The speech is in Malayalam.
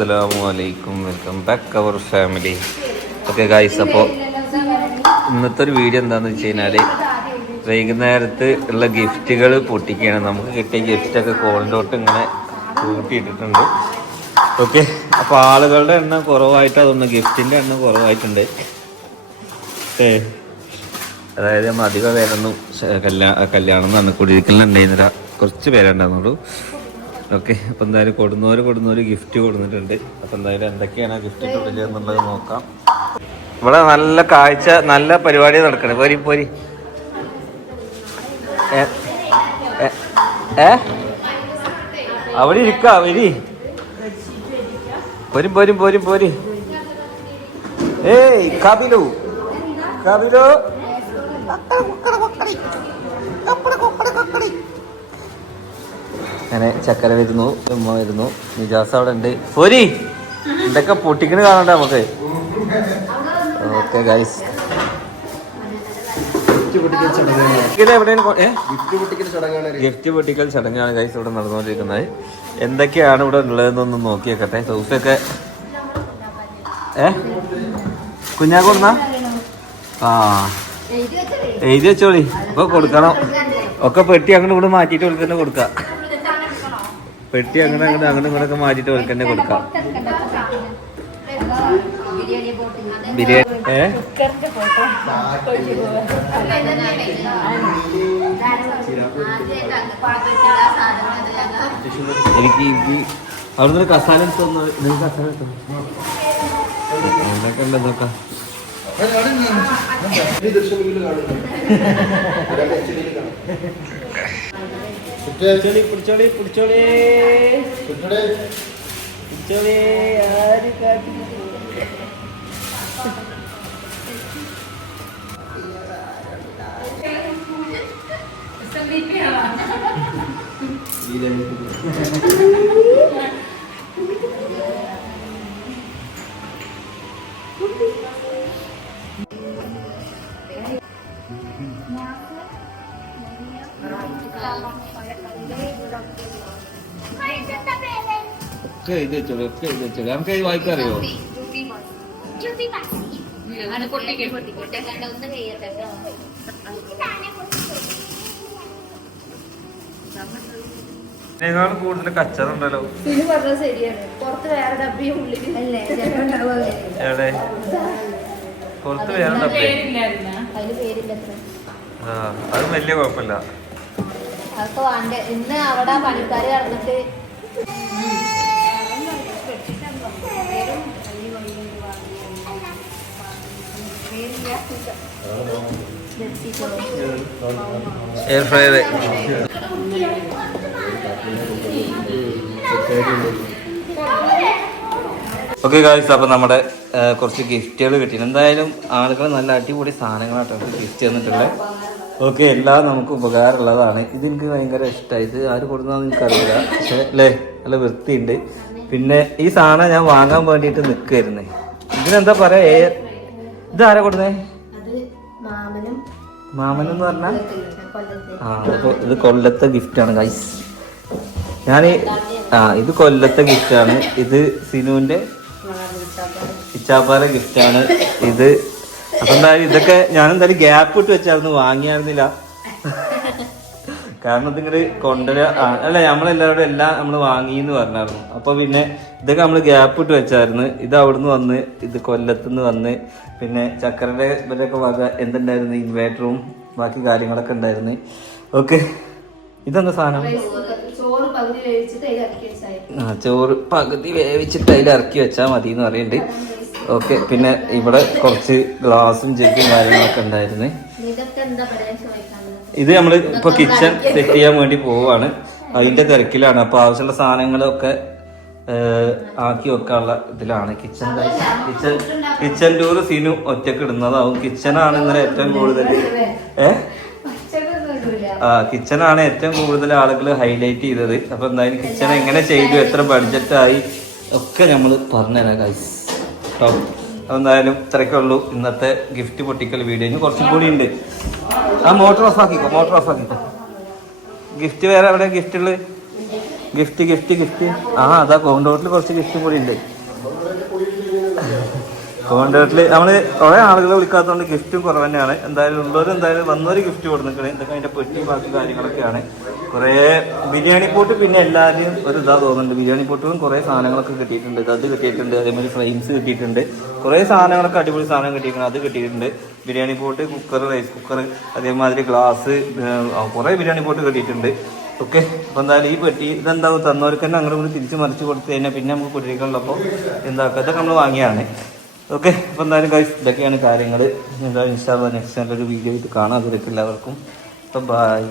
അസ്സലാമു അലൈക്കും welcome back our family. Okay guys അപ്പോൾ ഇന്നത്തെ ഒരു വീഡിയോ എന്താണെന്ന് വെച്ച് കഴിഞ്ഞാൽ വൈകുന്നേരത്ത് ഉള്ള ഗിഫ്റ്റുകൾ പൊട്ടിക്കുകയാണ് നമുക്ക് കിട്ടിയ ഗിഫ്റ്റൊക്കെ കോളിലോട്ട് ഇങ്ങനെ കൂട്ടിയിട്ടിട്ടുണ്ട്. ഓക്കെ അപ്പോൾ ആളുകളുടെ എണ്ണം കുറവായിട്ട് അതൊന്ന് ഗിഫ്റ്റിന്റെ എണ്ണം കുറവായിട്ടുണ്ട്. ഏ അതായത് നമ്മൾ അധികം പേരൊന്നും കല്യാണം കല്യാണം എന്നാണ് കുടിയിരിക്കലുണ്ടായിരുന്നില്ല കുറച്ച് പേരുണ്ടായിരുന്നുള്ളൂ. ഓക്കെ അപ്പം എന്തായാലും കൊടുന്നവര് കൊടുന്നവര് ഗിഫ്റ്റ് കൊടുത്തിട്ടുണ്ട്. അപ്പം എന്തായാലും എന്തൊക്കെയാണ് ഗിഫ്റ്റ് കൊടുക്കുക എന്നുള്ളത് നോക്കാം. ഇവിടെ നല്ല കാഴ്ച നല്ല പരിപാടി നടക്കണേ. പോരി പോരി. ഏ? അവിടെ ഇരിക്കാ വരി. പോരും പോരും പോരും പോരി. ഏയ് കപിലു. കപിലു. അങ്ങനെ ചക്കര വരുന്നു ഉമ്മ വരുന്നു നിജാസ് അവിടെ ഉണ്ട്. പോരി എന്തൊക്കെ പൊട്ടിക്കണ് കാണണ്ട നമുക്ക്. ഓക്കെ ഗൈസ് ഗിഫ്റ്റ് പൊട്ടിക്കൽ ചടങ്ങാണ് ഗൈസ് ഇവിടെ നടന്നുകൊണ്ടിരിക്കുന്നത്. എന്തൊക്കെയാണ് ഇവിടെ ഉള്ളതെന്നൊന്ന് നോക്കിയേക്കട്ടെ. സൗസൊക്കെ ഏ? കുഞ്ഞാക്കൊടുന്ന ആ. എഴുതി വെച്ചോളി. അപ്പൊ കൊടുക്കണം. ഒക്കെ പെട്ടി അങ്ങോട്ട് ഇവിടെ മാറ്റിയിട്ട് ഇവിടെ തന്നെ കൊടുക്കാം. പെട്ടി അങ്ങനെ അങ്ങനെ അങ്ങനെ ഇങ്ങോട്ടൊക്കെ മാറ്റിട്ട് അവർക്ക് തന്നെ കൊടുക്കാം. ബിരിയാണി എനിക്ക് ഇത് അവിടുന്ന് കസാല എടുത്ത് കസാല എടുത്തോ? എന്തൊക്കെ പിടിച്ചോളി പിടിച്ചോളി പിടിച്ചോളി പിടിച്ചോളി ആര് കാട്ടി ഒക്കെ എഴുതി വെച്ചോളൂ ഒക്കെ എഴുതി വെച്ചോളൂ നമുക്ക് ഇത് വായിക്കാൻ അറിയോ? ഇതിനേക്കാളും കൂടുതൽ കച്ചറുണ്ടല്ലോ സിനു പറഞ്ഞത് ശരിയാണ്. പുറത്ത് വേറെ ഡബ്ബിയും ഉള്ളിൽ എവിടെ? പുറത്ത് വേറെ ഡബ്ബി. ആ അത് വലിയ കുഴപ്പമില്ല. അതൊക്കെ വേണ്ട ഇന്ന് അവിടെ പണിക്കാർ കടന്നിട്ട് എയർ ഫ്രയർ ഓക്കെ ഗായ്സ് അപ്പോൾ നമ്മുടെ കുറച്ച് ഗിഫ്റ്റുകൾ കിട്ടി. എന്തായാലും ആളുകൾ നല്ല അടിപൊളി സാധനങ്ങളാട്ടോ ഗിഫ്റ്റ് തന്നിട്ടുള്ളത് ഓക്കെ എല്ലാം നമുക്ക് ഉപകാരമുള്ളതാണ്. ഇത് എനിക്ക് ഭയങ്കര ഇഷ്ടമായി ഇത് ആര് കൊടുക്കുന്നതെന്ന് എനിക്കറിയില്ല. പക്ഷേ അല്ലേ നല്ല വൃത്തിയുണ്ട്. പിന്നെ ഈ സാധനം ഞാൻ വാങ്ങാൻ വേണ്ടിയിട്ട് നിൽക്കുമായിരുന്നേ ഇതിനെന്താ പറയാ? ഏ ഇത് ആരാ കൊടുന്നേ മാമനും മാമൻ എന്ന് പറഞ്ഞാൽ കൊല്ലത്തെ ആ ആണ് ഇത് കൊല്ലത്തെ ഗിഫ്റ്റാണ് ഗൈസ് ഞാൻ ആ ഇത് കൊല്ലത്തെ ഗിഫ്റ്റാണ് ഇത് സിനുവിന്റെ ഇച്ചാപ്പാറ ഗിഫ്റ്റാണ് ഇത് അപ്പൊ എന്തായാലും ഇതൊക്കെ ഞാൻ എന്തായാലും ഗ്യാപ്പ് ഇട്ട് വെച്ചായിരുന്നു വാങ്ങിയായിരുന്നില്ല. കാരണം ഇതിങ്ങനെ കൊണ്ടുവരാ അല്ല നമ്മളെല്ലാവരും എല്ലാം നമ്മൾ വാങ്ങിന്ന് പറഞ്ഞായിരുന്നു. അപ്പൊ പിന്നെ ഇതൊക്കെ നമ്മൾ ഗ്യാപ്പ് ഇട്ട് വെച്ചായിരുന്നു. ഇത് അവിടുന്ന് വന്ന് ഇത് കൊല്ലത്തുനിന്ന് വന്ന് പിന്നെ ചക്കരയുടെ ഇവരൊക്കെ വക എന്തുണ്ടായിരുന്നു? ഇൻവേർട്ടറും ബാക്കി കാര്യങ്ങളൊക്കെ ഉണ്ടായിരുന്നു. ഓക്കെ. ഇതെന്താ സാധനം? ആ ചോറ് പകുതി വേവിച്ചിട്ട് അതിൽ ഇറക്കി വെച്ചാൽ മതി എന്ന് പറയുന്നുണ്ട് ഓക്കെ പിന്നെ ഇവിടെ കുറച്ച് ഗ്ലാസും ജഗ്ഗും കാര്യങ്ങളൊക്കെ ഉണ്ടായിരുന്നു. ഇത് നമ്മൾ ഇപ്പൊ കിച്ചൺ സെറ്റ് ചെയ്യാൻ വേണ്ടി പോവാണ്. അതിന്റെ തിരക്കിലാണ്. അപ്പൊ ആവശ്യമുള്ള സാധനങ്ങളൊക്കെ ആക്കി വെക്കാനുള്ള ഇതിലാണ്. Kitchen kitchen kitchen tour scene ഒറ്റയ്ക്ക് ഇടുന്നതാവും. കിച്ചണാണ് ഇന്നലെ ഏറ്റവും കൂടുതൽ ഇടൂല ആ കിച്ചണാണ് ഏറ്റവും കൂടുതൽ ആളുകൾ ഹൈലൈറ്റ് ചെയ്തത്. അപ്പൊ എന്തായാലും കിച്ചൺ എങ്ങനെ ചെയ്തു എത്ര ബഡ്ജറ്റായി ഒക്കെ നമ്മൾ പറഞ്ഞുതരാം ഗൈസ് കേട്ടോ എന്തായാലും ഇത്രയൊക്കെ ഉള്ളൂ ഇന്നത്തെ ഗിഫ്റ്റ് പൊട്ടിക്കൽ വീഡിയോ ഇനി കുറച്ചും കൂടി ഉണ്ട്. ആ മോട്ടർ ഓഫ് ആക്കിക്കോ മോട്ടർ ഓഫ് ആക്കിക്കോ. ഗിഫ്റ്റ് വേറെ എവിടെ ഗിഫ്റ്റ് ഉള്ളത് ഗിഫ്റ്റ് ഗിഫ്റ്റ് ഗിഫ്റ്റ് ആ അതാ കോണ്ടോട്ടിൽ കുറച്ച് ഗിഫ്റ്റ് കൂടി ഉണ്ട്. കോണ്ടോട്ടിൽ നമ്മൾ കുറെ ആളുകളെ വിളിക്കാത്തതുകൊണ്ട് ഗിഫ്റ്റും കുറവ് തന്നെയാണ് എന്തായാലും ഉള്ളവർ എന്തായാലും വന്നൊരു ഗിഫ്റ്റ് കൊടുത്തിട്ടുണ്ട് ഇതൊക്കെ അതിന്റെ പെട്ടി ബാക്കി കാര്യങ്ങളൊക്കെയാണ്. കുറേ ബിരിയാണി പോട്ട് പിന്നെ എല്ലാവരെയും ഒരു ഇതാ തോന്നുന്നുണ്ട്. ബിരിയാണി പോട്ടുകളും കുറേ സാധനങ്ങളൊക്കെ കിട്ടിയിട്ടുണ്ട്. അത് കിട്ടിയിട്ടുണ്ട്. അതേമാതിരി ഫ്രെയിംസ് കിട്ടിയിട്ടുണ്ട്. കുറേ സാധനങ്ങളൊക്കെ അടിപൊളി സാധനം കിട്ടിയിട്ടുണ്ട്. അത് കിട്ടിയിട്ടുണ്ട്. Biryani pot cooker rice cooker അതേമാതിരി ഗ്ലാസ് കുറേ ബിരിയാണി പോട്ട് കിട്ടിയിട്ടുണ്ട്. ഓക്കെ അപ്പോൾ എന്തായാലും ഈ പെട്ടി ഇതെന്താവും തന്നവർക്ക് തന്നെ അങ്ങനെ കൂടി തിരിച്ച് മറിച്ച് കൊടുത്തു കഴിഞ്ഞാൽ പിന്നെ നമുക്ക് കുട്ടികളുള്ളപ്പോൾ എന്താക്കുക ഇതൊക്കെ നമ്മൾ വാങ്ങിയാണ് ഓക്കെ അപ്പോൾ എന്തായാലും ഗൈസ് ഇതൊക്കെയാണ് കാര്യങ്ങൾ എന്താ ഇൻസ്റ്റാൾ നെക്സ്റ്റ് നല്ലൊരു വീഡിയോ ഇത് കാണാം. അതൊക്കെ എല്ലാവർക്കും. അപ്പം ബൈ